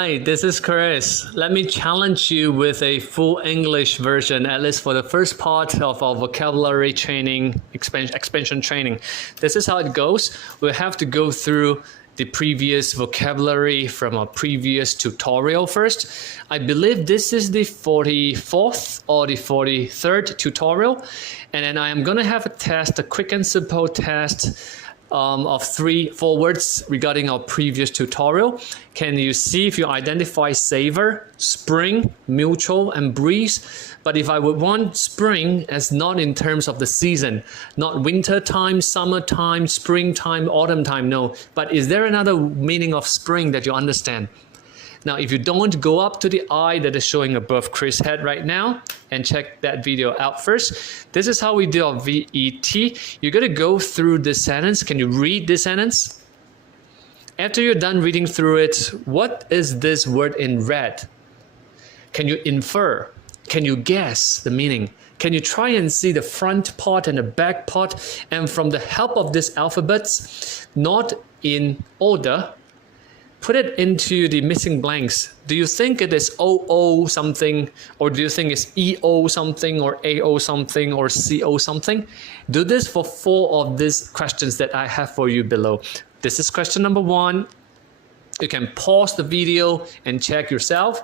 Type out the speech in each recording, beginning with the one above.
Hi, this is Chris. Let me challenge you with a full English version, at least for the first part of our vocabulary training, expansion training. This is how it goes. We'll have to go through the previous vocabulary from our previous tutorial first. I believe this is the 44th or the 43rd tutorial. And then I am going to have a test, a quick and simple test of 3-4 words regarding our previous tutorial. Can you see if you identify savor, spring, mutual, and breeze? But if I would want spring as not in terms of the season, not winter time, summertime, springtime, autumn time, no. But is there another meaning of spring that you understand? Now, if you don't, go up to the eye that is showing above Chris' head right now and check that video out first. This is how we do our VET. You're going to go through this sentence. Can you read this sentence? After you're done reading through it, what is this word in red? Can you infer? Can you guess the meaning? Can you try and see the front part and the back part? And from the help of these alphabets, not in order, put it into the missing blanks. Do you think it is OO something, or do you think it's EO something, or AO something, or CO something? Do this for 4 of these questions that I have for you below. This is question number 1. You can pause the video and check yourself.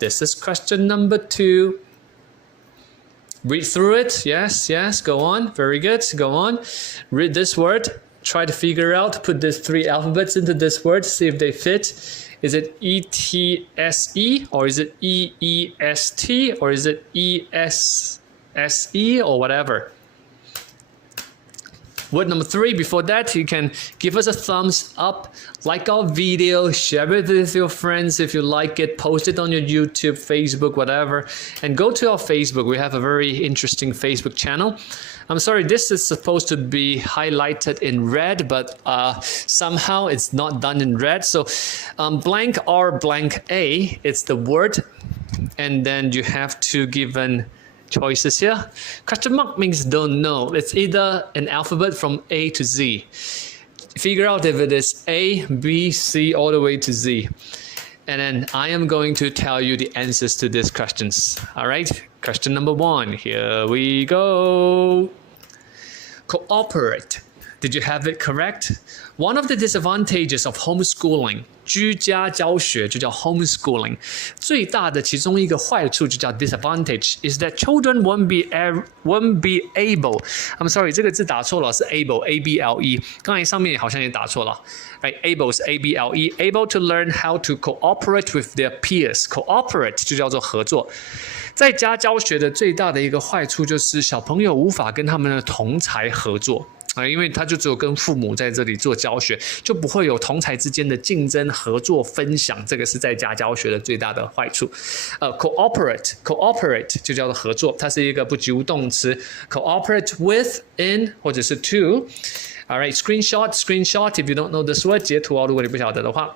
This is question number 2. Read through it. Yes, go on. Very good. Go on. Read this word. Try to figure out, put these 3 alphabets into this word, see if they fit. Is it ETSE, or is it EEST, or is it ESSE, or whatever? Word number 3, before that, you can give us a thumbs up, like our video, share it with your friends if you like it, post it on your YouTube, Facebook, whatever, and go to our Facebook. We have a very interesting Facebook channel. I'm sorry, this is supposed to be highlighted in red, but somehow it's not done in red. So blank R blank A, it's the word, and then you have 2 given choices here. Question mark means don't know. It's either an alphabet from A to Z. Figure out if it is A, B, C, all the way to Z. And then I am going to tell you the answers to these questions. All right, question number 1. Here we go. Cooperate. Did you have it correct? One of the disadvantages of homeschooling, 居家教学就叫 homeschooling， 最大的其中一个壞處就叫 disadvantage is that children won't be able. I'm sorry， 這個字打錯了，是 able, A-B-L-E。剛才上面好像也打錯了。Right, able 是 A-B-L-E, able to learn how to cooperate with their peers. Cooperate 就叫做合作。在家教學的最大的一個壞處就是小朋友無法跟他們的同儕合作。因為他就只有跟父母在這裡做教學，就不會有同儕之間的競爭、合作、分享，這個是在家教學的最大的壞處。cooperate 就叫做合作，它是一個不及物動詞 ，cooperate with, in 或者是 to。All right, screenshot. If you don't know this word， 截圖哦，如果你不曉得的話。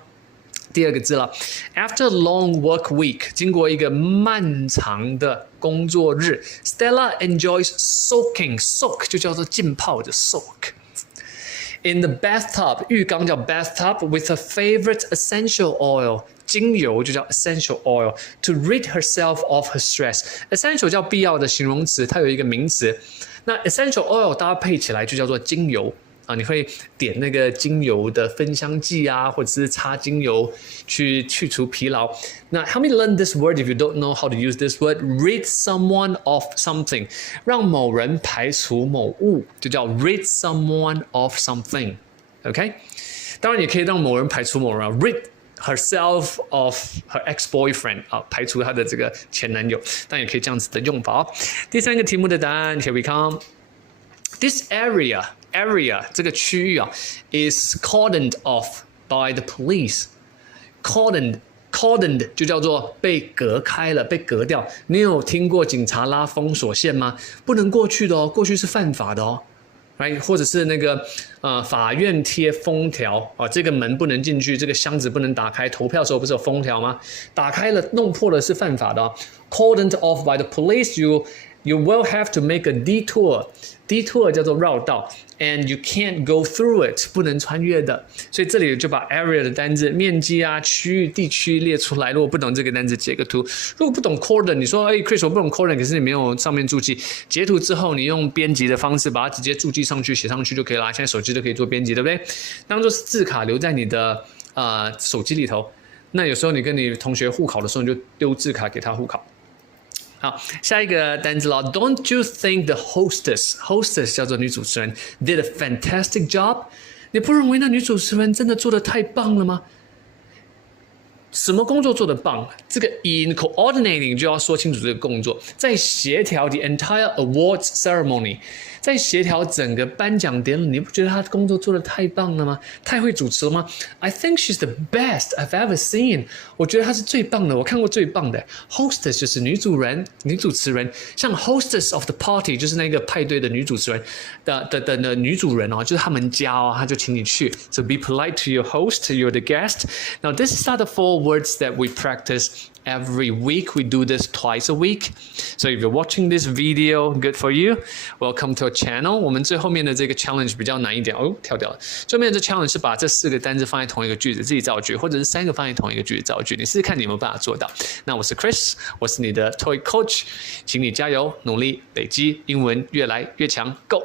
第2個字了 ，After a long work week， 經過一個漫長的工作日 ，Stella enjoys soaking。soak 就叫做浸泡的 soak。In the bathtub， 浴缸叫 bathtub with a favorite essential oil， 精油就叫 essential oil to rid herself of her stress。essential 叫必要的形容詞，它有一個名詞。那 essential oil 搭配起來就叫做精油。你會點那個精油的芬香劑啊，或者是擦精油去去除疲勞。那 help me learn this word if you don't know how to use this word. Rid someone of something， 讓某人排除某物，就叫 rid someone of something。OK， 當然也可以讓某人排除某人 ，rid herself of her ex-boyfriend 排除她的這個前男友，但也可以這樣子的用法。第3個題目的答案 ，Here we come. This area 這個區域is cordoned off by the police. Cordoned 就叫做被隔開了，被隔掉。你有聽過警察拉封鎖線嗎？不能過去的哦，過去是犯法的哦。Right? 或者是那個法院貼封條這個門不能進去，這個箱子不能打開。投票的時候不是有封條嗎？打開了弄破了是犯法的哦。Cordoned off by the police, you You will have to make a detour 叫做繞道 and you can't go through it 不能穿越的。所以這裡就把 area 的單字面積啊區域地區列出來。如果不懂這個單字截個圖，如果不懂 cordon 你說Chris 我不懂 cordon 可是你沒有上面注記，截圖之後你用編輯的方式把它直接注記上去寫上去就可以了。現在手機都可以做編輯對不對？當做是字卡留在你的手機裡頭，那有時候你跟你同學互考的時候你就丟字卡給他互考。好，下一個單字了。Don't you think the hostess 叫做女主持人 did a fantastic job？ 你不認為那女主持人真的做得太棒了嗎？什麼工作做得棒？這個 in coordinating 就要說清楚這個工作，在協調 the entire awards ceremony， 在協調整個頒獎典禮，你不覺得她的工作做得太棒了嗎？太會主持了嗎 ？I think she's the best I've ever seen。我覺得她是最棒的，我看過最棒的。Hostess 就是女主持人，像 hostess of the party 就是那個派對的女主持人的女主人哦，就是他們家哦，他就請你去。So be polite to your host, you're the guest. Now this are the 4 words that we practice every week. We do this twice a week. So if you're watching this video, good for you. Welcome to our channel. 我們最後面的這個 challenge 比較難一點哦，跳掉了。最後面的這 challenge 是把這4個單字放在同一個句子自己造句，或者是3個放在同一個句子造句。你試試看你有沒有辦法做到。那我是 Chris， 我是你的 TOEIC coach， 請你加油努力累積英文越來越強 ，Go！